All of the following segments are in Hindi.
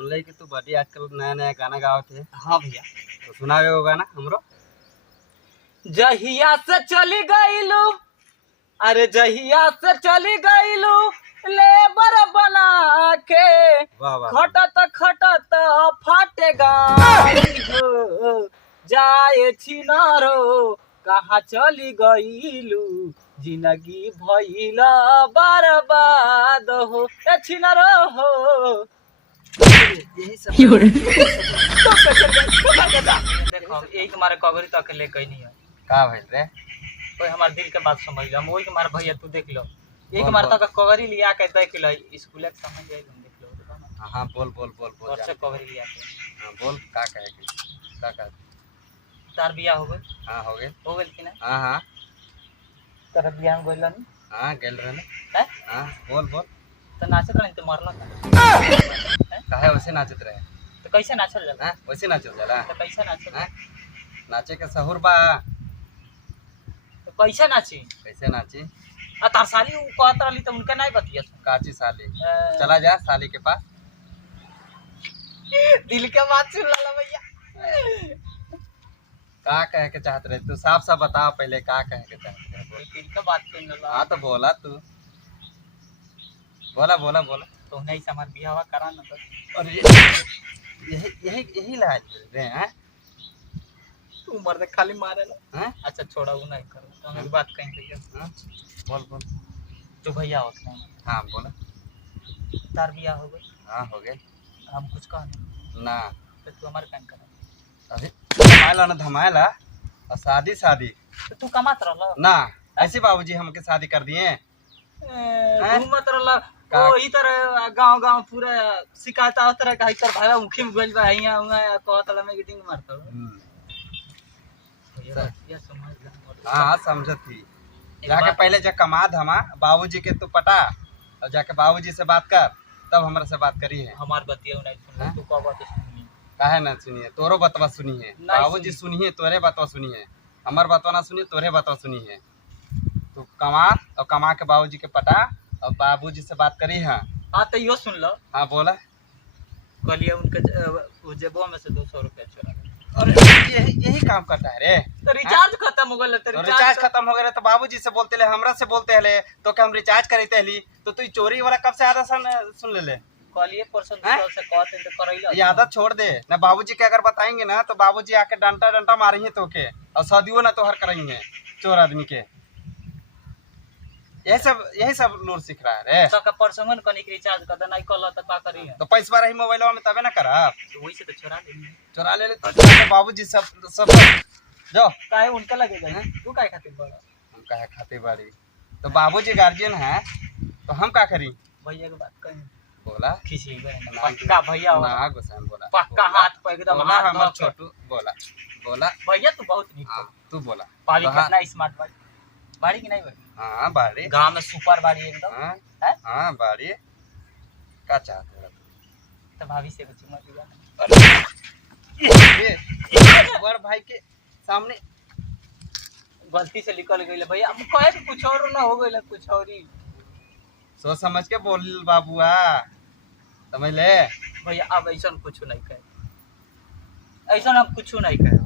सुन ले कि तू बड़ी आजकल नया नया गाना गाओ थे। हाँ भैया, तो सुनावे वो गाना हमरो। जहिया से चली गईलू, अरे जहिया से चली गईलू लेबर बना के, वाह वाह। खटत खटत फाटेगा जाए छिनारो, कहाँ चली गईलू जिंदगी भइला बर्बाद हो ए छिनारो हो। यही सब देखो यही तुम्हारे कवरी तो अकेले कहीं नहीं है। का भइल रे? कोई हमारे दिल के बात समझ लो, हम वही के मारे भैया तू देख लो, एक बोल, मारे बोल। तक कवरी लिया के देख लो, स्कूल के समझ जाए तुम देख लो तो हाँ बोल बोल बोल बोल। और से कवरी लिया के। हाँ बोल का कहे कि का तार बियाह हो गई? हाँ हो गए। हो गई कि ना? हाँ हाँ तार बियाह में गइल नहीं हाँ गेल रहने। है? हाँ बोल बोल। तो नाचत नहीं तो मरला का? काहे वैसे नाचत रहे? तो कैसे नाचल जाला? हाँ वैसे नाचल जाला। तो कैसे नाचल? हाँ? नाचे के सहूर बा। तो कैसे नाची? कैसे नाची? आ तार साली उ कहत रहली तो उनके नहीं बतिया काची साली। चला जा साली के पास। दिल के बात सुन ला भैया। का कहे के चाहत रहे तू? साफ साफ बता पहले का कहे के चाहत रहे? बोल। दिल के बात सुन ला। हाँ तो बोला तू, बोला बोला बोला। तो नहीं से हमार बियाह करा ना तो। और यही यही यही लाज रे हैं? तू मर्द खाली मारे ला। हैं? अच्छा छोड़ा वो नहीं करो तो मेरी बात कहीं भैया। हाँ? बोल बोल। तो भैया होत नहीं हाँ बोला। तार बियाह हो गई, हाँ हो गए हम कुछ कहा नहीं ना। तो तू हमारे काम करा। अभी धमाला ना धमाला और शादी शादी तो तू कमात रहला ना। ऐसे बाबूजी हमके शादी कर दिए। घूमत रहला वही तरह गांव गांव पूरा शिकायत आवत रहे कहीं तर भाई मुखी में गइल बा हिया हुआ कहत रहा मैं मीटिंग मारता हूं। ये समझ ला। हाँ समझत थी। जाके पहले जब कमा धमा बाबूजी के तू पटा और जाके बाबूजी से बात कर, तब हमरा से बात करी है। हमार बतिया नहीं सुन तू कह बात सुनी काहे ना सुनिए? तोरो बतवा सुनी है, बाबूजी सुनिए तोरे बतवा सुनी है, हमार बतवा ना सुनिए तोरे बतवा सुनी है। तू कमा और कमा के बाबूजी के पटा और बाबूजी से बात करी है। हाँ तो यो सुन लो। हाँ बोला। कहलिए उनके जेबो में से 200 रुपया चोरा। और यही काम करता है रे। तो रिचार्ज खत्म हो गया तो रिचार्ज खत्म हो गया तो बाबूजी से बोलते ले, हमरा से बोलते ले तो कि हम रिचार्ज करते हली तो तू चोरी वाला कब से आदत सुन ले? कहलिए परसों से कहते तो करैला। ये आदत छोड़ दे ना। बाबूजी के अगर बताएंगे ना तो बाबूजी आके डंटा डंटा मारेंगे तो के और सदियों ना तो हर करेंगे चोर आदमी के। यही सब लूर सीख रहा है रे। तो का परसों में कनी रिचार्ज कर देना कल तो का करी है तो पैसा रही मोबाइल में तबे ना करा। तो वही से तो चोरा लेंगे। चोरा ले तो बाबूजी सब जो काहे उनका लगेगा तू काहे खातिर बड़ा? हम काहे खातिर बाड़ी? तो बाबूजी गार्जियन है तो हम का करी? भैया की बात कहीं बोला खींची पक्का भैया हो ना गुस्सा बोला पक्का हाथ पे एकदम बोला हाथ हमर धो के। छोटू बोला बोला भैया तू बहुत नीक हाँ तू बोला पाली तो हाँ। कितना स्मार्ट बाड़ी बाड़ी की नहीं बाड़ी? हाँ बाड़ी। गांव में सुपर बाड़ी एकदम हाँ है। हाँ बाड़ी का चाहते हो? तो भाभी से कुछ मत दिया ये बड़ भाई के सामने गलती से निकल गई भैया। अब कहे तो कुछ और ना हो गई कुछ और ही। सोच समझ के बोल बाबुआ, समझ ले भैया अब ऐसा कुछ नहीं कहे, ऐसा अब कुछ नहीं कहे।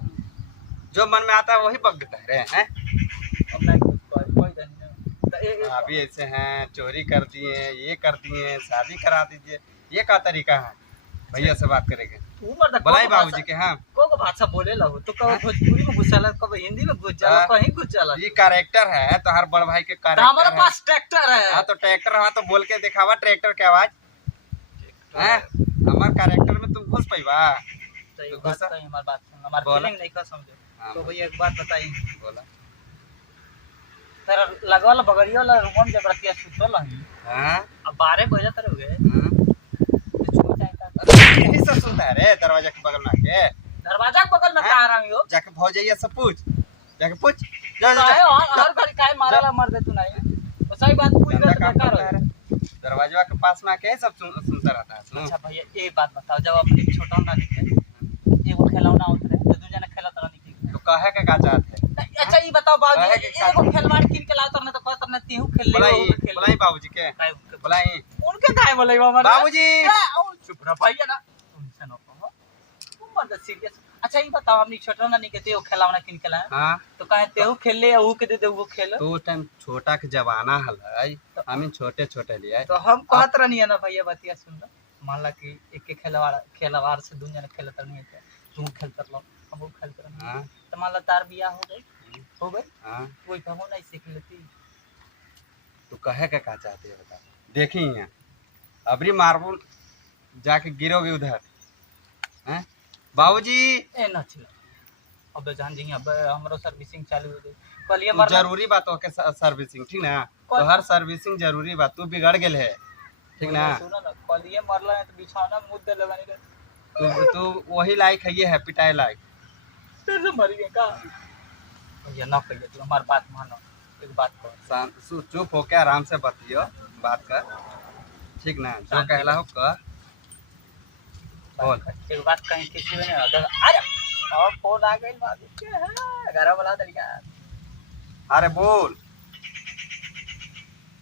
जो मन में आता है वही बक देता है रे हैं? अब नहीं कुछ कहे कोई नहीं तो अभी ऐसे हैं चोरी कर दिए, ये कर दिए, शादी करा दीजिए, ये का तरीका है भैया से बात करेंगे? तू मर्द बुलाई बाबूजी के। हाँ को भाषा बोले लो तो कब भोजपुरी में घुस जाला, कब हिंदी में घुस जाला, कहीं घुस जाला। ये कैरेक्टर है तो हर बड़ भाई के तो हमारे कैरेक्टर पास ट्रैक्टर है। हाँ तो ट्रैक्टर है तो बोल के दिखावा ट्रैक्टर की आवाज है। हमार कैरेक्टर में तुम घुस पाईबा? तो तो बात घुसा। कहीं हमारी बात सुन, हमारी बोला। फीलिंग नहीं कर समझो। हाँ, तो भैया एक बात बताई, बोला। तेरा लगवाला बगड़िया वाला रूम जब रतिया सुतल हई हाँ अब 12 बजे तक हो गए हाँ। तो छो जाए का यही सब सुनता है रे दरवाजा के बगल में आके। दरवाजा के बगल में हाँ? कहाँ रही हो? जाके भौजैया से पूछ, जाके पूछ। जा, जा, काहे जा, हर घड़ी काहे मारेला मर दे तू नहीं? तो सही बात पूछ गंदा ले तो काम बेकार करता है हो। रे। दरवाजा के पास में आके सब सुनता रहता है। सुन। अच्छा भैया एक बात बताओ, जब अपने छोटा ना निकले एगो खिलौना उतरे तो दू जना खेलत रहनी तो कहे के का चाहत है? अच्छा ये बताओ काहे बाबूजी के एगो खिलवाड़ किन के लाओ तरने तो कहत तरने तीहू खेल ले बुलाई बुलाई बाबूजी के काहे बुलाई। उनके काहे बोले हमारे बाबूजी चुप रह भैया ना तुमसे न कहो तुम मत सीरियस। अच्छा ये बताओ हमनी छोटा ना नहीं कहते हो खिलौना किन खेला है हाँ तो कहे तेहू खेल ले ऊ के दे दे वो खेल तो उस टाइम छोटा के जमाना हलै हम छोटे छोटे लिए तो हम कहत रहनी है ना भैया बतिया सुन लो मान ला कि एक एक खेलवाड़ से दुनिया ने खेलत नहीं है तू खेलत रहो हम खेलत रहो हाँ तो मान ला तार बियाह हो गई हाँ कोई कहूँ नहीं सीख लेती। तू कहे के का चाहती है बता देखी यहाँ अबरी मार्बल जाके गिरोगे उधर हैं बाबूजी ए ना चिल्ला अब जान जी अब हमरो सर्विसिंग चालू हो गई कल ये तू जरूरी बात हो के सर्विसिंग ठीक ना तो हर सर्विसिंग जरूरी बात तू बिगड़ गेल है ठीक ना सुनो ना कल ये मरला है तो बिछाना मुद्दे लगाने का तू वही लायक है ये है पिटाई लायक फिर से मर गए का ये ना कहिए तू हमारी बात मानो एक बात कहो चुप होके आराम से बतियो बात कर ठीक ना जो कहला हो कह बोल एक बात कहीं किसी में नहीं अगर अरे और फोन आ गई बात क्या है घर वाला तरीका अरे बोल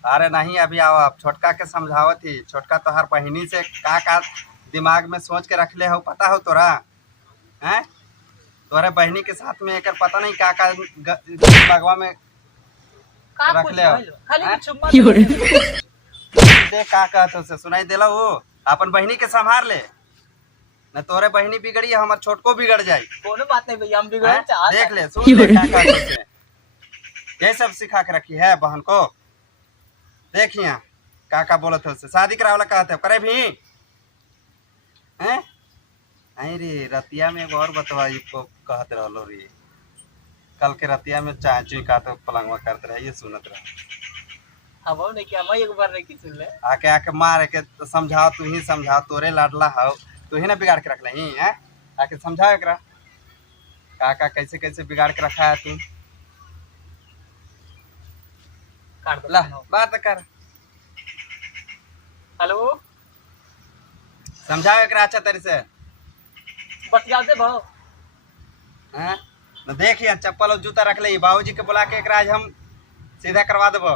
अरे नहीं अभी आओ आप छोटका के समझावत थी छोटका तो हर बहिनी से का दिमाग में सोच के रख ले हो पता हो तोरा हैं तोरे बहिनी के साथ में एक पता नहीं का दिमागवा में रख ले हो खाली चुम्मा देख का कहत उसे सुनाई देला वो अपन बहिनी के संभाल ले न तोरे बहिनी बिगड़ी हमार छोटको बिगड़ जाई कोनो बात नहीं भैया हम बिगड़ चाहते देख ले सुन ले क्या कहत उसे ये सब सिखा के रखी है बहन को देखिए का बोलत हो शादी करावला कहते करे भी हैं आई रे रतिया में एगो और बतवाई को कहत रहलो रे कल के रतिया में चाची का तो पलंगवा करते रहे ये सुनत रहा हम नहीं क्या मैं एक बार नहीं सुन ले आके आके मार के तो समझाओ तू ही समझाओ तोरे लाडला हो तू ही ना बिगाड़ के रख ले हैं आके समझाओ एकरा का कैसे कैसे बिगाड़ के रखा है तू ला बात कर हेलो समझाओ एकरा अच्छा तरह से बतिया दे भाव हैं न देखिए चप्पल और जूता रख ले बाबूजी के बुला के एकरा आज हम सीधा करवा देबो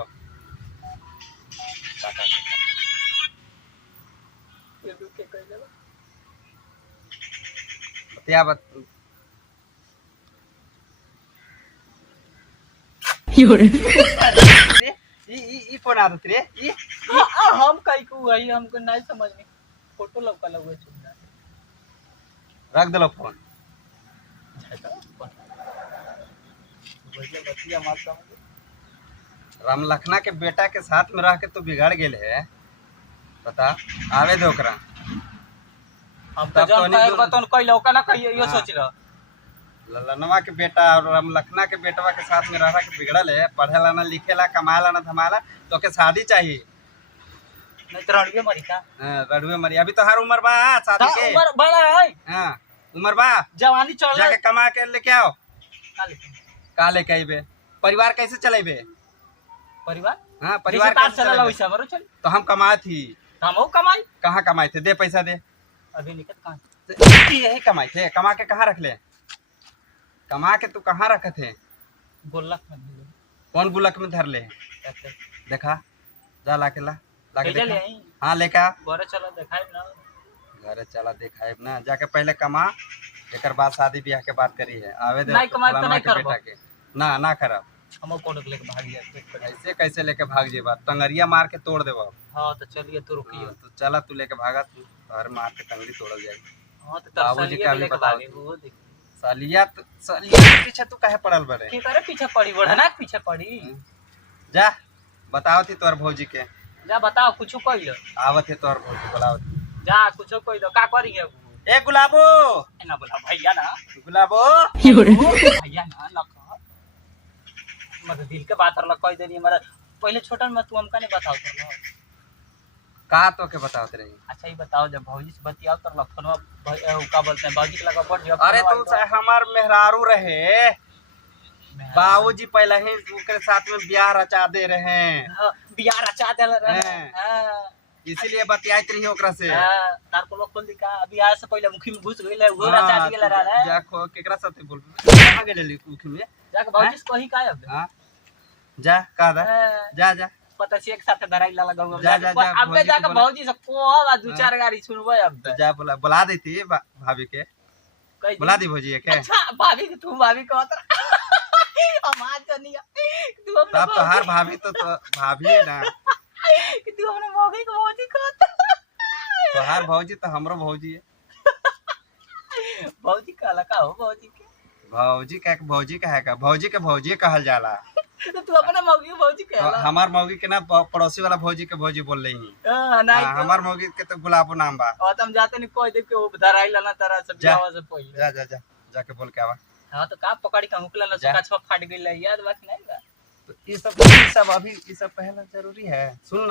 बतिया ई फोन आदत रे ई हम कई को वही हमको नहीं समझ में फोटो लौका लगे चुना रख दलो फोन बतिया मारता राम लखना के बेटा के साथ में रह के तो बिगड़ गेल है पता आवे दो ओकरा हम तो जानता है बतन कोई लौका ना कहियो यो सोच लो ललनवा के बेटा और राम लखना के बेटवा के साथ में रह के बिगड़ल है पढ़ेला ना लिखेला कमाला ना धमाला तो के शादी चाहिए नहीं तो रड़िए मरी का रड़ुए मरी अभी तो हर उम्र बा शादी के उम्र बड़ा है हां उम्र बा जवानी चल जाके कमा के लेके आओ का लेके आइबे परिवार कैसे चलेबे परिवार हां परिवार कैसे चलेला वैसा मरो चल तो हम कमाए थी हम हो कमाई कहाँ कमाए थे दे पैसा दे अभी निकल कहां यही कमाए थे कमा के कहाँ रख ले कमा के तू कहाँ रखे थे गुल्लक में कौन गुल्लक में धर ले देखा जा ला के देखा हाँ लेका घरे चला दिखाई ना घरे चला दिखाई ना जाके पहले कमा एक बाद शादी ब्याह के बात करी है आवे दे नहीं कमाई तो नहीं करबो बेटा के ना करब हम को लेके भाग जाए ऐसे कैसे लेके भाग जेबा टंगरिया मार के तोड़ देबो हां तो चलिए तू रुकियो तो चला तू लेके भागा तू घर मार के टंगरी तोड़ल जाएगी हां तो बाबूजी का भी बता वो देख सालिया के पीछे तू काहे पड़ल बरे की करे पीछे पड़ी बढ़ना पीछे पड़ी जा बताओ थी तोर भौजी के जा बताओ कुछ कोई लो आवत है तोर भौजी बुलाओ जा कुछ कोई लो का करी है ए गुलाबो ना बोला भैया ना गुलाबो भैया ना लखा मत दिल के बात रला कह देनी हमारा पहले छोटन में तू हमका नहीं बताओ तो का तो के बताओ रही अच्छा ये बताओ जब भौजी से बतियाओ तो फोन का बोलते हैं भौजी के लगा बढ़ जाओ अरे तू हमार मेहरारू रहे बाबूजी पहले ही उसके साथ में ब्याह रचा दे रहे हैं ब्याह रचा दे रहे इसीलिए बतियात रही ओकरा से तार को खोल दी का अभी आए से पहले मुखी में घुस गइले वो रचा दी गेला रहा जा को केकरा साथे बोल कहां गेले मुखी में जाके भौजी से कही का अब हां जा का दा जा जा पता से एक साथ धराई ला लगाऊंगा जा, जा, जा, अबे भौजी को जाके बोला। भौजी से को दो चार गाड़ी सुनबे अब तो जा बुला देती भाभी के, कह दी। बुला दी भौजी के। अच्छा भाभी के तू भाभी कहत हमार जनिया तू अपने तब तो हर भाभी तो भाभी है ना, तू अपने मौगी को भौजी कहत तो हर भौजी तो हमरो भौजी है। भौजी कहला का हो भौजी के भौजी का है का भौजी के भौजी कहल जाला। तो तू अपने मौगी को भौजी तो कहला हमार मौगी के ना पड़ोसी वाला भौजी के भौजी बोल रही है। हां नहीं हाँ, हमार मौगी के तो गुलाबो नाम बा। और तुम जाते नहीं कोई देख के वो धराई ला ना तरह से जा। बियाह से पहले जा जा जा जाके बोल के आवा। हां तो का पकड़ी का मुकला ना जा। कछवा फाट गइल याद बात नहीं बा तो ये सब अभी ये सब पहला जरूरी है। सुन